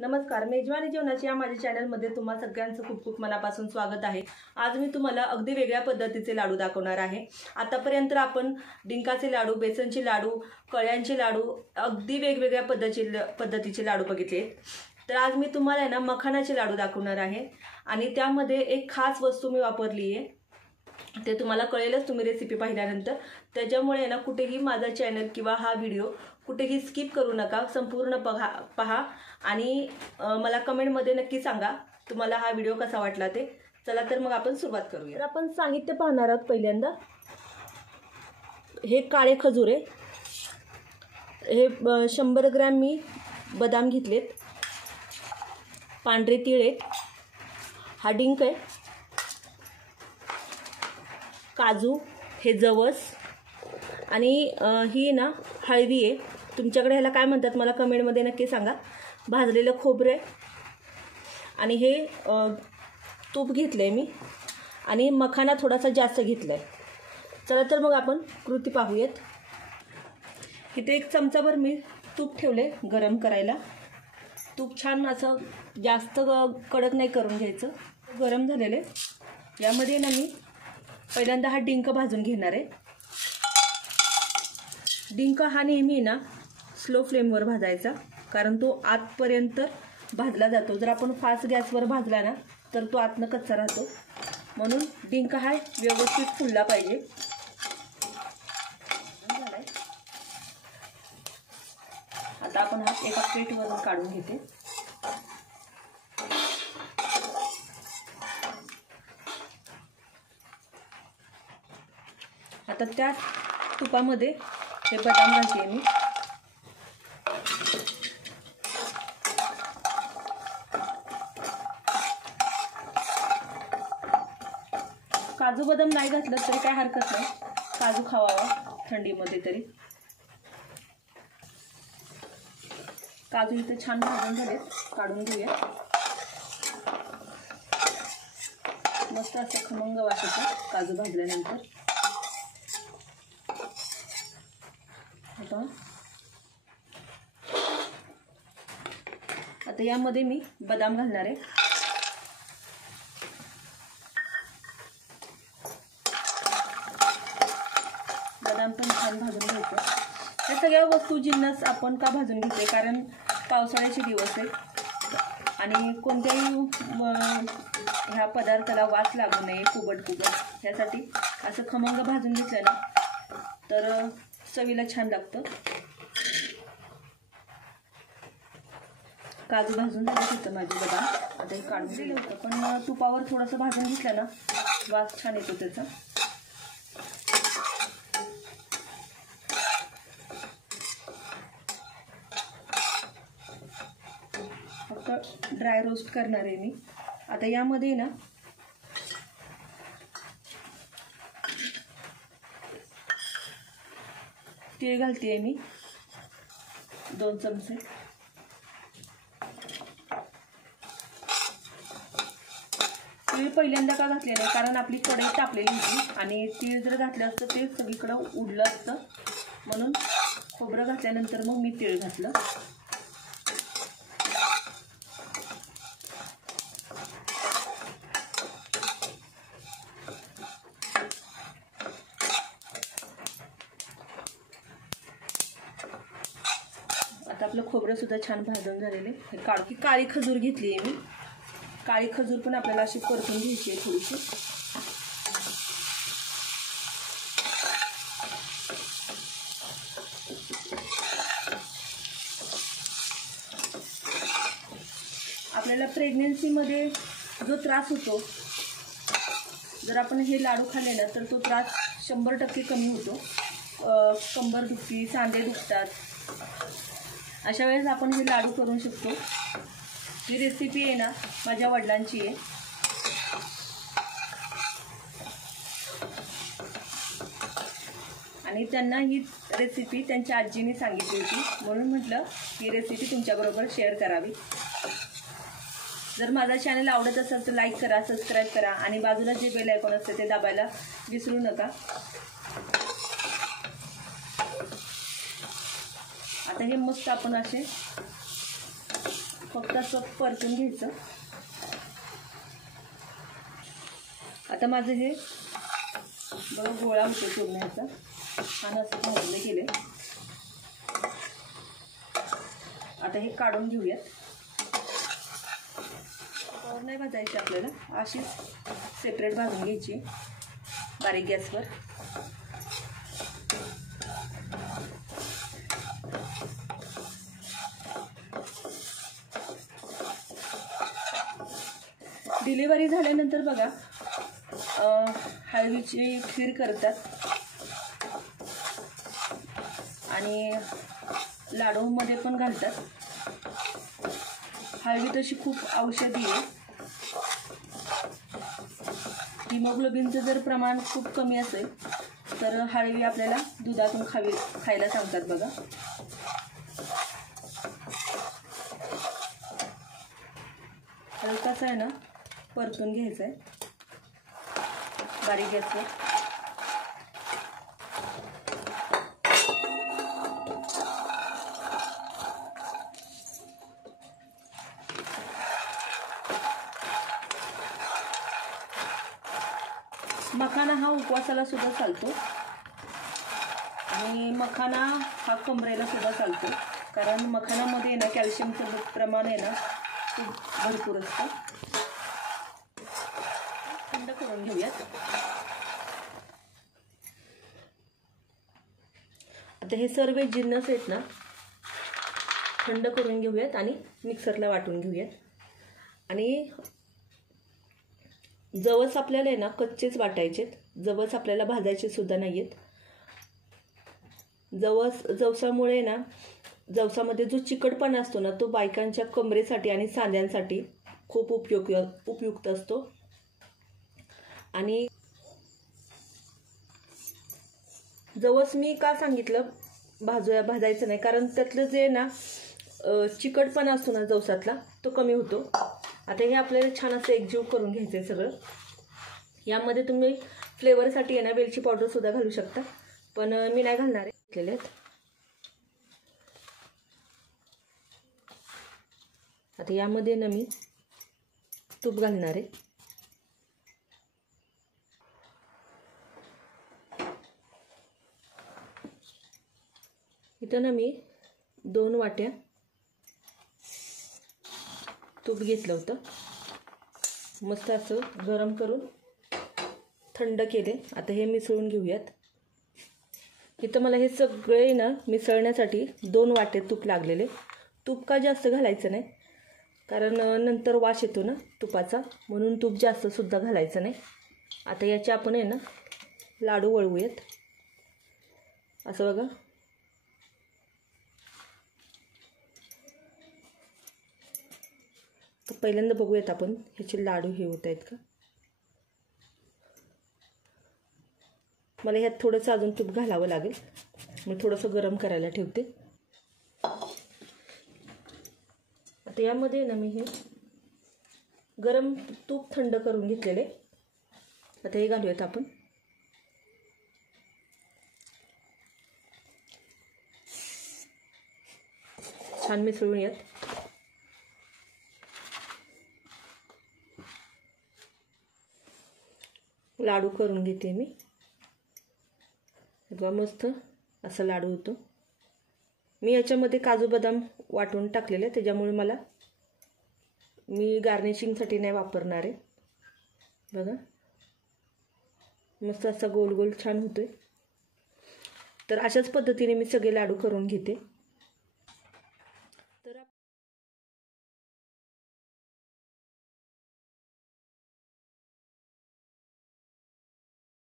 नमस्कार, मेजवानी जेवणाची या माझ्या चॅनलमध्ये तुम्हा सगळ्यांचं खूप खूप मनापासून स्वागत आहे। आज मी तुम्हाला अगदी वेगळ्या पद्धतीचे लाडू दाखवणार आहे। आतापर्यंत आपण डिंकाचे लाडू, बेसनचे लाडू, कळ्यांचे लाडू, अगदी वेगवेगळ्या पद्धतीचे लाडू बघितले। तर आज मी तुम्हाला ना मखानाचे लाडू दाखवणार आहे आणि त्यामध्ये एक खास वस्तू मी वापरली आहे, ते तुम्हाला कळेलच तुम्ही रेसिपी पाहिल्यानंतर। त्याच्यामुळे ना कुठेही माझा चॅनल किंवा हा व्हिडिओ कुठेही स्किप करू नका, संपूर्ण पहा आणि मला कमेंटमध्ये नक्की सांगा तुम्हाला हा व्हिडिओ कसा वाटला ते। चला तर मग आपण सुरुवात करूया। तर आपण साहित्य पाहणार आहोत। पहिल्यांदा हे काळे खजूर आहे, हे 100 ग्रॅम मी बदाम घेतलेत, पांढरे तीळ आहेत, हा डिंक आहे, काजू, हे जवस आणि ही ना हळवी आहे, तुमच्याकडे ह्याला काय म्हणतात मला कमेंटमध्ये नक्की सांगा। भाजलेलं खोबरे आणि हे तूप घेतलं आहे मी आणि मखाना थोडासा जास्त घेतला आहे। चला तर मग आपण कृती पाहूयात। इथे 1 चमचाभर मी तूप ठेवले गरम करायला। तूप छान असं जास्त कडक नाही करून घ्यायचं, गरम झालेले। यामध्ये ना मी पहिल्यांदा हा डिंक भाजून घेणार आहे। डिंक हा नेहमी ना स्लो फ्लेमवर भाजायचा, कारण तो आतपर्यंत भाजला जातो। जर आपण फास्ट गॅसवर भाजला ना तर तो आतनं कच्चा राहतो, म्हणून डिंक हा व्यवस्थित फुलला पाहिजे। आता आपण हा एका प्लेटवरून काढून घेते। आता त्या तुपामध्ये हे बदाम घालते मी। काजू बदाम नाही घातलं तरी काय हरकत नाही, काजू खावावा थंडीमध्ये तरी। काजू इथे छान भाजून झालेत, काढून घेऊया। मस्त असं खमंग वास येतो काजू भाजल्यानंतर। आता यामध्ये मी बदाम घालणार आहे। बदाम पण छान भाजून घ्यायचं। या सगळ्या वस्तू जिन्नस आपण का भाजून घेते, कारण पावसाळ्याचे दिवस आहेत आणि कोणत्याही ह्या पदार्थाला वास लागू नये, कुबट यासाठी असं खमंग भाजून घेतलं ना तर चवीला छान लागतं। काजू भाजून झालं होतं माझी बदाम, आता हे काढून दिलं होतं, पण तुपावर थोडंसं भाजून घेतलं ना वास छान येतो त्याचा। फक्त ड्राय रोस्ट करणार आहे मी। आता यामध्ये ना तीळ घालते मी 2 चमचे। तीळ पहिल्यांदा का घातले नाही, कारण आपली कढई तापलेली होती आणि तीळ जर घातलं असतं ते सगळीकडे उडलं असतं, म्हणून खोबरं घातल्यानंतर मग मी तीळ घातलं। आता आपलं खोबरं सुद्धा छान भाजून झालेले। हे काळी खजूर घेतली आहे मी, काळी खजूर पण आपल्याला अशी परतून घ्यायची आहे थोडीशी। आपल्याला प्रेग्नन्सीमध्ये जो त्रास होतो, जर आपण हे लाडू खाल्ले ना तर तो त्रास 100% कमी होतो। कंबर दुखती, सांधे दुखतात, अशा वेळेस आपण हे लाडू करू शकतो। ही रेसिपी आहे ना माझ्या वडिलांची आहे आणि त्यांना ही रेसिपी त्यांच्या आजीने सांगितली होती, म्हणून म्हटलं ही रेसिपी तुमच्याबरोबर शेअर करावी। जर माझा चॅनल आवडत असेल तर लाईक करा, सबस्क्राईब करा आणि बाजूला जे बेल आयकॉन असते ते दाबायला विसरू नका। आता हे मस्त आपण असे फक्त असं परतून घ्यायचं. आता माझं हे बघा गोळा होतो पूर्ण ह्याचा, छान असं भाजले गेले. आता हे काढून घेऊयात. तव्यावर नाही भाजायची आपल्याला, अशीच सेपरेट भाजून घ्यायची बारीक गॅसवर. डिलिव्हरी झाल्यानंतर बघा हळदीची खीर करतात आणि लाडूमध्ये पण घालतात. हळदी तशी खूप औषधी आहे. हिमोग्लोबिनचं जर प्रमाण खूप कमी असेल तर हळदी आपल्याला दुधातून खायला सांगतात बघा. हलकासा आहे ना परतून घ्यायचं आहे बारीक गॅसवर. मखाना हा उपवासाला सुद्धा चालतो आणि मखाना हा कमरेला सुद्धा चालतो, कारण मखानामध्ये ना कॅल्शियमचं प्रमाण आहे ना खूप भरपूर असतं. थंड करून घेऊयात. आता हे सर्व जिन्नस आहेत ना थंड करून घेऊयात आणि मिक्सरला वाटून घेऊयात. आणि जवस आपल्याला आहे ना कच्चेच वाटायचेत, जवस आपल्याला भाजायचे सुद्धा नाहीयेत. जवसामुळे ना जवसामध्ये जो चिकटपणा असतो ना तो बायकांच्या कमरेसाठी आणि सांध्यांसाठी खूप उपयुक्त असतो. आणि जवस मी का सांगितलं भाजायचं नाही, कारण त्यातलं जे ना चिकटपणा असतो ना जवसातला तो कमी होतो. आता हे आपल्याला छान असं एकजीव करून घ्यायचं आहे सगळं. यामध्ये तुम्ही फ्लेवरसाठी आहे ना वेलची पावडर सुद्धा घालू शकता, पण मी नाही घालणार आहे. घेतलेले आहेत. आता यामध्ये ना मी तूप घालणार आहे. इथं ना मी 2 वाट्या तूप घेतलं होतं. मस्त असं गरम करून थंड केले. आता हे मिसळून घेऊयात. इथं मला हे सगळे ना मिसळण्यासाठी 2 वाटे तूप लागलेले. तूप का जास्त घालायचं नाही, कारण नंतर वास येतो ना तुपाचा, म्हणून तूप जास्त सुद्धा घालायचं नाही. आता याचे आपण आहे ना लाडू वळवूयात. असं बघा. तर पहिल्यांदा बघूयात आपण ह्याचे लाडू हे होत आहेत का. मला ह्यात थोडंसं अजून तूप घालावं लागेल. मी थोडंसं गरम करायला ठेवते. आता यामध्ये ना मी हे गरम तूप थंड करून घेतलेले. आता हे घालूयात आपण. छान मिसळून यात. लाडू करून घेते मी. बघा मस्त असा लाडू होतो. मी याच्यामध्ये काजू बदाम वाटून टाकलेले, त्याच्यामुळे मी गार्निशिंगसाठी नाही वापरणार आहे. बघा मस्त असा गोल गोल छान होतोय. तर अशाच पद्धतीने मी सगळे लाडू करून घेते.